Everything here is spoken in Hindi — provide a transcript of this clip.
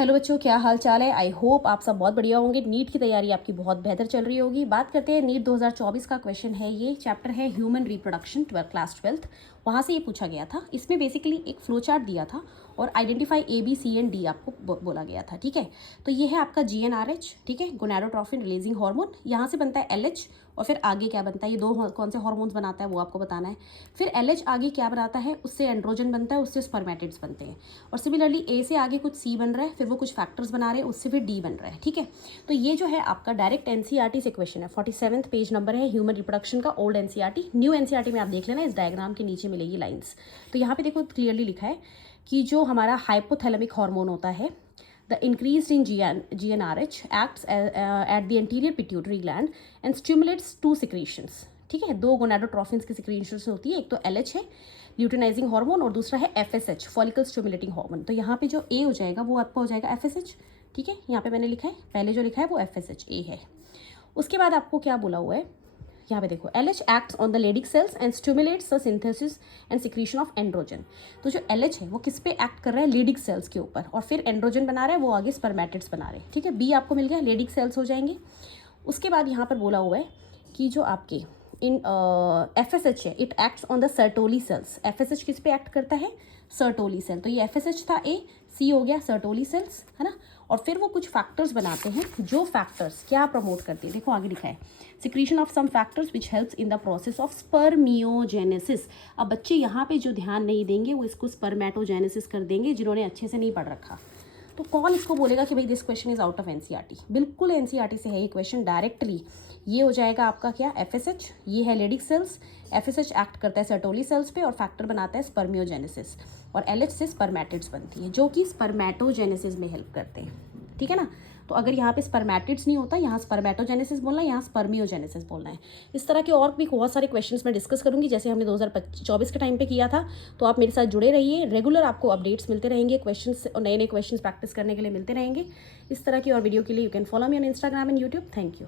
हेलो बच्चों, क्या हाल चाल है। आई होप आप सब बहुत बढ़िया होंगे। नीट की तैयारी आपकी बहुत बेहतर चल रही होगी। बात करते हैं नीट 2024 का क्वेश्चन है। ये चैप्टर है ह्यूमन रिप्रोडक्शन, क्लास 12th। वहाँ से ये पूछा गया था। इसमें बेसिकली एक फ्लो चार्ट दिया था और आइडेंटिफाई ABCD आपको बोला गया था। ठीक है, तो ये है आपका GnRH, ठीक है, गोनाडोट्रोफिन रिलीजिंग हार्मोन। यहाँ से बनता है LH और फिर आगे क्या बनता है, ये दो कौन से हार्मोन्स बनाता है वो आपको बताना है। फिर LH आगे क्या बनाता है, उससे एंड्रोजन बनता है, उससे स्पर्मेटिड्स बनते हैं। और सिमिलरली A से आगे कुछ C बन रहा है, फिर वो कुछ फैक्टर्स बना रहे हैं, उससे फिर D बन रहा है। ठीक है, तो ये जो है आपका डायरेक्ट NCERT से क्वेश्चन है। 47th पेज नंबर है ह्यूमन रिप्रोडक्शन का, ओल्ड NCERT। न्यू NCERT में आप देख लेना, इस डायग्राम के नीचे मिलेगी लाइन्स। तो यहाँ पे देखो क्लियरली लिखा है कि जो हमारा हाइपोथैलेमिक हार्मोन होता है, the increase in GnRH acts at the anterior pituitary gland and stimulates to secretions. ठीक है, दो गोनाडोट्रोफिन्स की सिक्रीशंस होती है, एक तो LH है ल्यूटिनाइजिंग हार्मोन और दूसरा है FSH फॉलिकल स्टिमुलेटिंग हार्मोन। तो यहाँ पे जो A हो जाएगा वो आपका हो जाएगा FSH। ठीक है, यहाँ पे मैंने लिखा है, पहले जो लिखा है वो FSH A है। उसके बाद आपको क्या बोला हुआ है, यहाँ पे देखो, LH acts on the Leydig cells and stimulates the synthesis and secretion of androgen. तो जो LH है वो किस पे एक्ट कर रहा है, लेडिक सेल्स के ऊपर, और फिर एंड्रोजन बना रहा है, वो आगे स्पर्मेटिड्स बना रहे हैं। ठीक है, B आपको मिल गया, लेडिक सेल्स हो जाएंगे। उसके बाद यहाँ पर बोला हुआ है कि जो आपके इन FSH है, it acts on the Sertoli cells. FSH किस पे एक्ट करता है, सर्टोली सेल। तो ये FSH था A, C हो गया सर्टोली सेल्स, है ना। और फिर वो कुछ फैक्टर्स बनाते हैं, जो फैक्टर्स क्या प्रमोट करते हैं, देखो आगे लिखा है, secretion of some factors which helps in the process of spermiogenesis. अब बच्चे यहाँ पे जो ध्यान नहीं देंगे वो इसको स्पर्मेटोजेनेसिस कर देंगे, जिन्होंने अच्छे से नहीं पढ़ रखा। तो कौन इसको बोलेगा कि भाई this question is out of NCERT। बिल्कुल NCERT से है ये क्वेश्चन डायरेक्टली। ये हो जाएगा आपका क्या, FSH, ये है लेडिक सेल्स। FSH एक्ट करता है सर्टोली सेल्स पे और फैक्टर बनाता है स्पर्मियोजेनेसिस, और LH से स्पर्मेटिड्स बनती है जो कि स्पर्मेटोजेनेसिस में हेल्प करते हैं। ठीक है ना। तो अगर यहाँ पे स्पर्मेटिड्स नहीं होता, यहाँ स्पर्मेटोजेनेसिस बोलना है, यहाँ स्पर्मियोजेनेसिस बोलना है। इस तरह के और भी बहुत सारे क्वेश्चंस मैं डिस्कस करूंगी, जैसे हमने 2024 के टाइम पे किया था। तो आप मेरे साथ जुड़े रहिए, रेगुलर आपको अपडेट्स मिलते रहेंगे, क्वेश्चंस और नए नए क्वेश्चंस प्रैक्टिस करने के लिए मिलते रहेंगे। इस तरह की और वीडियो के लिए you can follow me on Instagram and YouTube। Thank you.